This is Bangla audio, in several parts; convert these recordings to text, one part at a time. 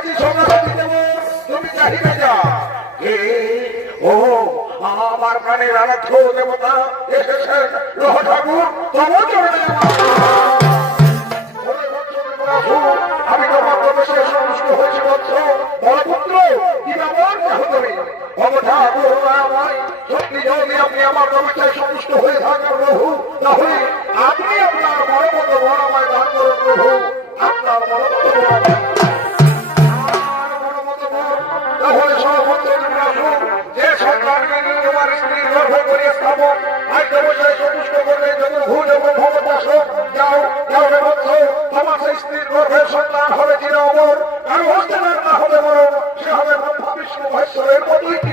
আছি সোনাহাতি দেব তুমি চাহিবে যা হে ও আমার প্রাণের আরাধ্য দেবতা এসেছেন গ্রহ ঠাকুর তব চরণে আমি তোমার প্রবেশে সন্তুষ্ট হয়েছি বৎস বলপুত্র কি ব্যাপার তুমি ঠাকুর আমায় সত্যি যদি আপনি আমার প্রবেশে সন্তুষ্ট হয়ে থাকেন প্রভু তাহলে আপনি আপনার মরমত বড়মায় দান করুন প্রভু আপনার মরমত তাহলে যে সন্তানকে তোমার স্ত্রীর গর্ভে করিয়ে স্থাপন আজ অবশ্যই সন্তুষ্ট করবে যখন ভূ যখন ভগবাস যাও যাও রে বৎস তোমার সেই স্ত্রীর গর্ভের সন্তান হবে চির অমর আর হস্তেনার না হবে মরণ সে হবে ব্রহ্মা বিষ্ণু মহেশ্বরের মতোই কি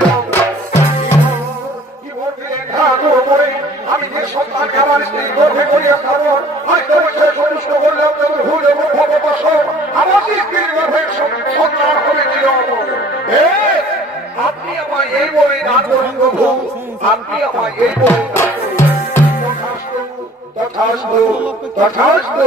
আমি যে সন্তানকে আমার স্ত্রীর গর্ভে করিয়ে স্থাপন আজ অবশ্যই সন্তুষ্ট করলাম যখন ভূ যখন ভগবাস আমার স্ত্রীর গর্ভের সন্তান হবে চির অমর আপনি আমায় এই বলে দান করুন প্রভু আপনি আমায় এই বলে দান করুন তথাস্তু তথাস্তু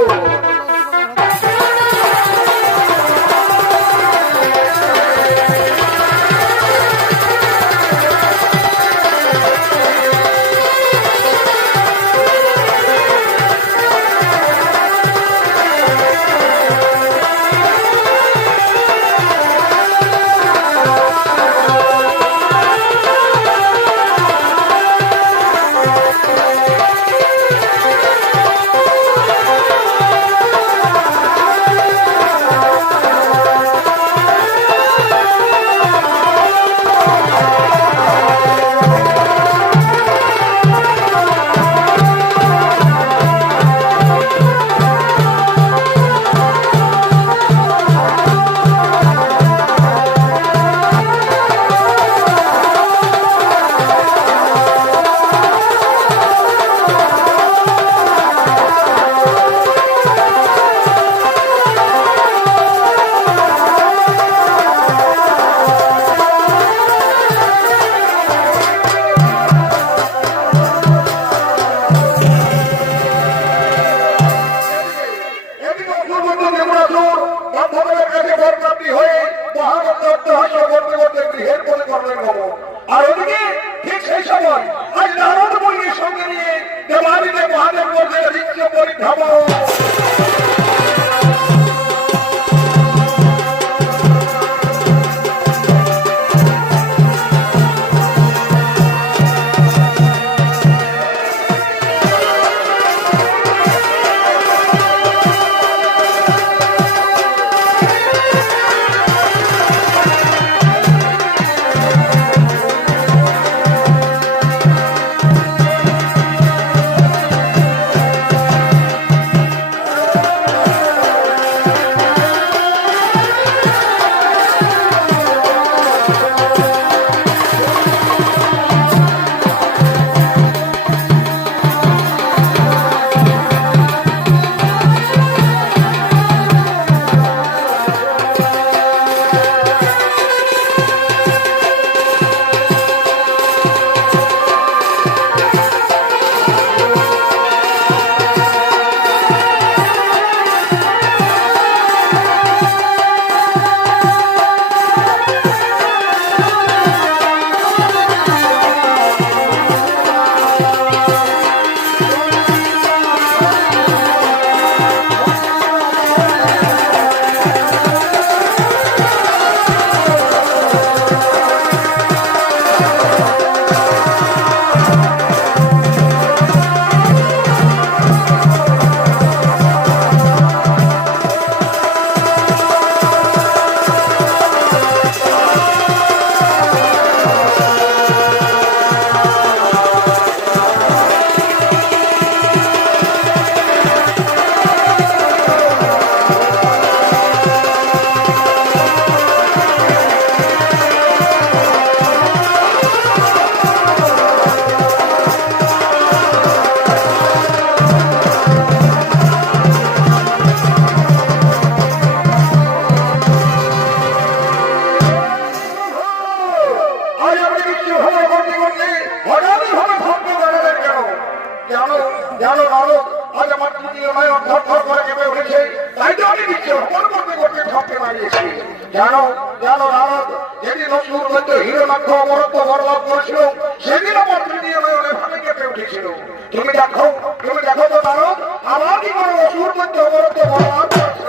জানো জানো নারদ, যেদিন অসুর মধ্যে হিরণাক্ষ অমরত্ব বরলাভ করেছিল, সেদিন আমার তৃতীয় নয়নে ভাবে কেঁপে উঠেছিল। তুমি দেখো তো নারদ, আমার কি কোনো অসুর মধ্যে অমরত্ব বরলাভ করেছিল?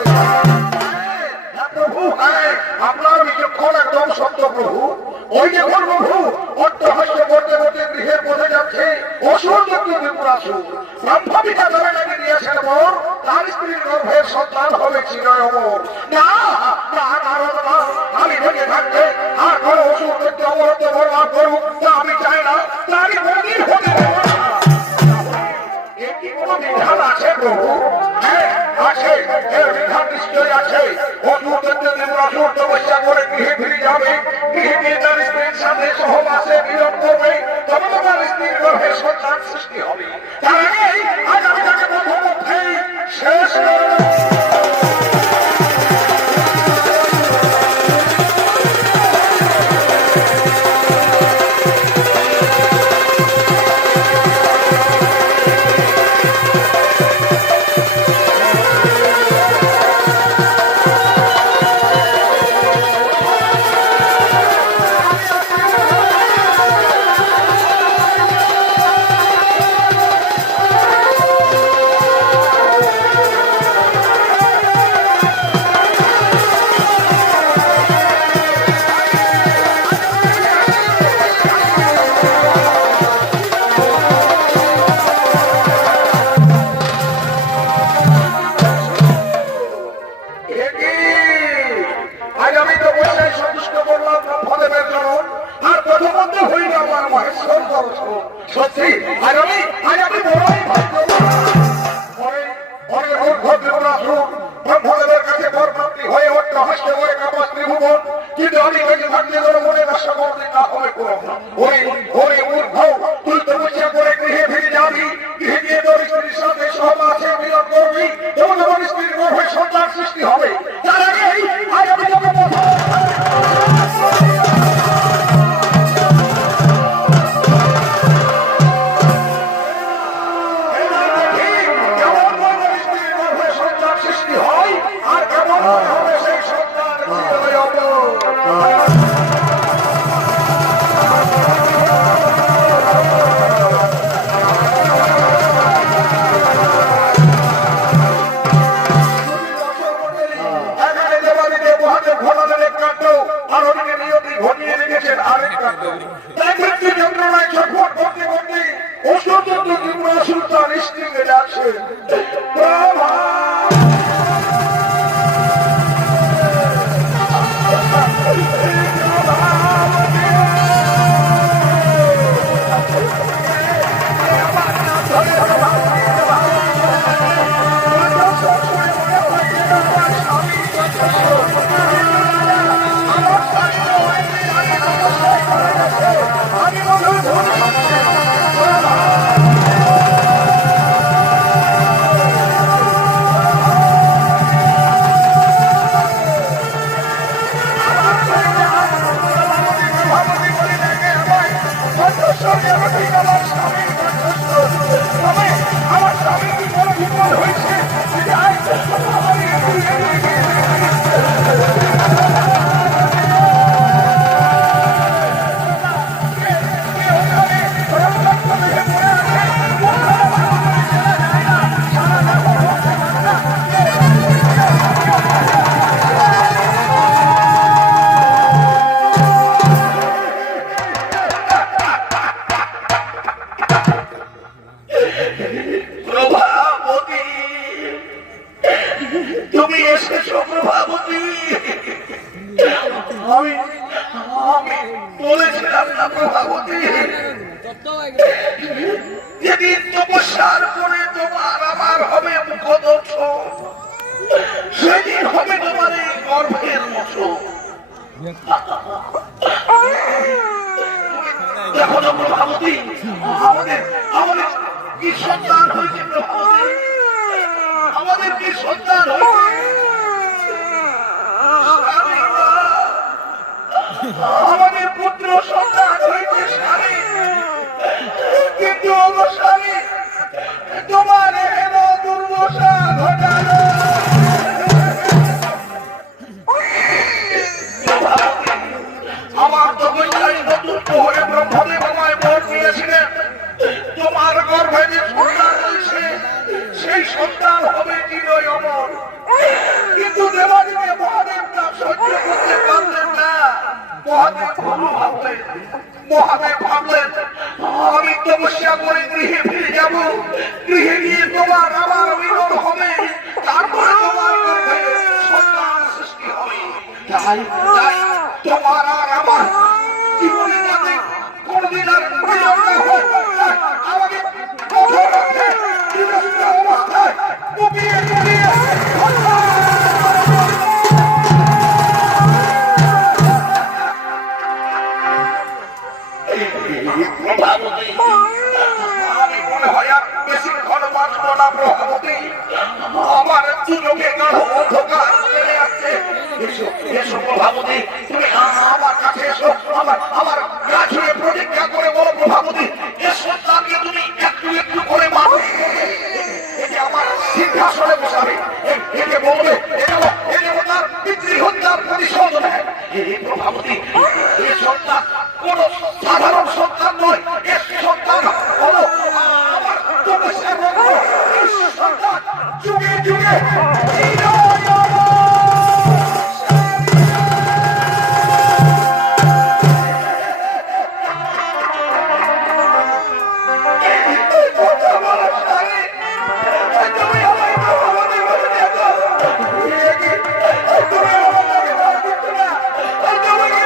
প্রভু, হ্যাঁ, আপনার বিচক্ষণ একদম সত্য প্রভু। ওই দেখুন প্রভু, অট্টহাস্য করতে করতে গৃহের মধ্যে যাচ্ছে অসুর মধ্যে ত্রিপুরাসুর। ব্রহ্মা পিতা ধরে লাগিয়ে দিয়েছেন বর, তার স্ত্রীর গর্ভের সন্তান হবে চিরয় অমর। না না নারদ না, আমি ভেঙে থাকতে আর কোনো অসুর মধ্যে অমরত্ব বরবাদ করুক তা আমি চাই না, তারই মন্দির হতে দেব না। এর কি কোনো বিধান আছে প্রভু? হ্যাঁ আছে, এর বিধান নিশ্চয়ই আছে। অসুর মধ্যে ত্রিপুরাসুর তপস্যা করে গৃহে ফিরে যাবে, গৃহে গিয়ে তার স্ত্রীর সাথে সহবাসে মিলন করবে, তবে তার স্ত্রীর গর্ভে সন্তান সৃষ্টি হবে। তার আগেই আজ আমি তাকে মধ্যমধ্যেই শেষ করে দেব। সৃষ্টি হবে। তার আগেই আজ আমি যেদিন তপস্যার পরে তোমার আমার হবে মুখদর্শ, সেদিন হবে তোমার এই গর্ভের মতো। দেখো তো প্রভাবতী, আমাদের কি সন্তান হয়েছে প্রভাবতী, আমাদের কি সন্তান হয়েছে, আমাদের পুত্র সন্তান হয়েছে স্বামী। কিন্তু আমার স্বামী তোমার এহেন দুর্দশা ঘটালো। মহাদেব ভাবলেন আমি তপস্যা করে গৃহে ফিরে যাব, গৃহে গিয়ে তোমার আমার মিলন হবে, তারপরে তোমার গর্ভে সন্তান সৃষ্টি হবে। তাই তাই তোমার আর আমার জীবনে যাতে কোনদিন আর মিলন না হয়, আমাকে কঠোর রাখে অবস্থায় ডুবিয়ে ডুবিয়ে আমি মনে হয় আর বেশিক্ষণ বাঁচব না প্রভাবতী, আমার চোখে গাঢ় অন্ধকার চলে যাচ্ছে। এসো এসো প্রভাবতী, তুমি আমার কাছে এসো, আমার গা ছুঁয়ে প্রতিজ্ঞা করে বলো প্রভাবতী, এসো তাকে তুমি একটু একটু করে মানুষ করবে, একে আমার সিংহাসনে বসাবে, একে বলবে এ যেন তার পিতৃহত্যার প্রতিশোধ নেয়। প্রভাবতী, এ সন্তান কোন সাধারণ সন্তান নয়, এ সন্তান হলো আমার তপস্যার রত্ন, এই সন্তান যুগে যুগে তুমি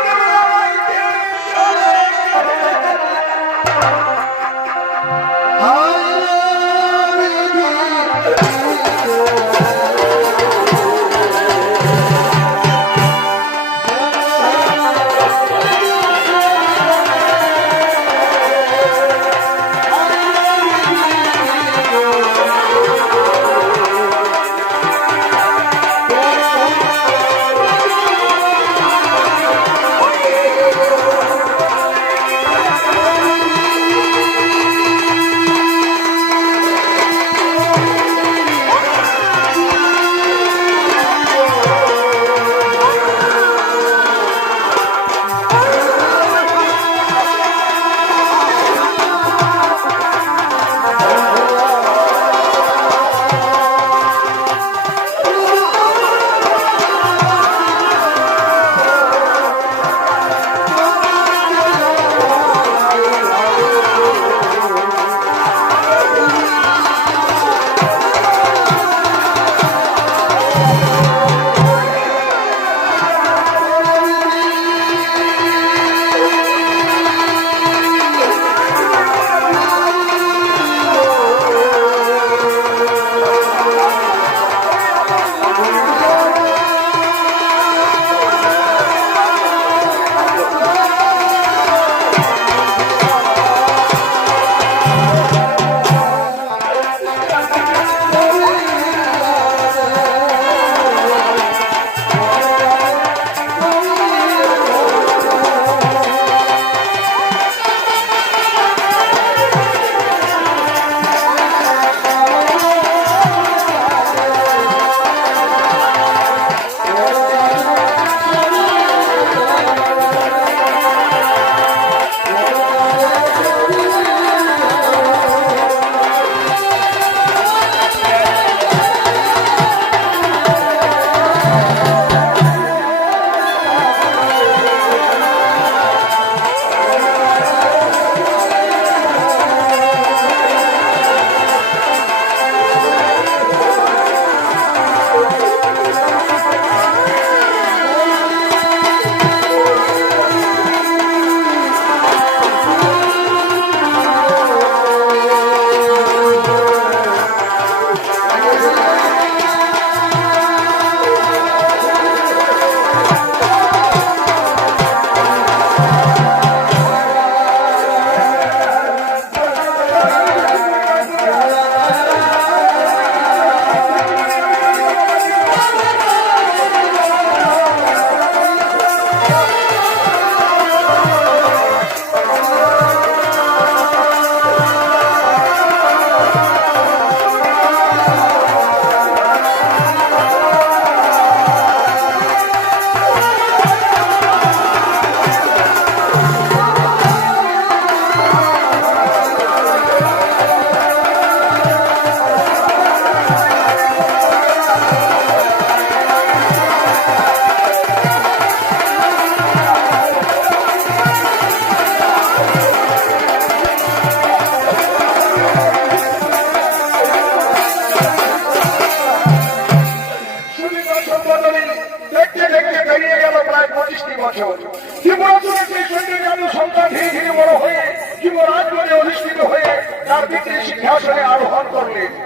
ত্রিপুরাসুরের সেই সৈন্য জাদু সন্তান ধীরে ধীরে বড় হয়ে যুবরাজ বলে অধিষ্ঠিত হয়ে তার পিতৃ সিংহাসনে আরোহণ করলেন।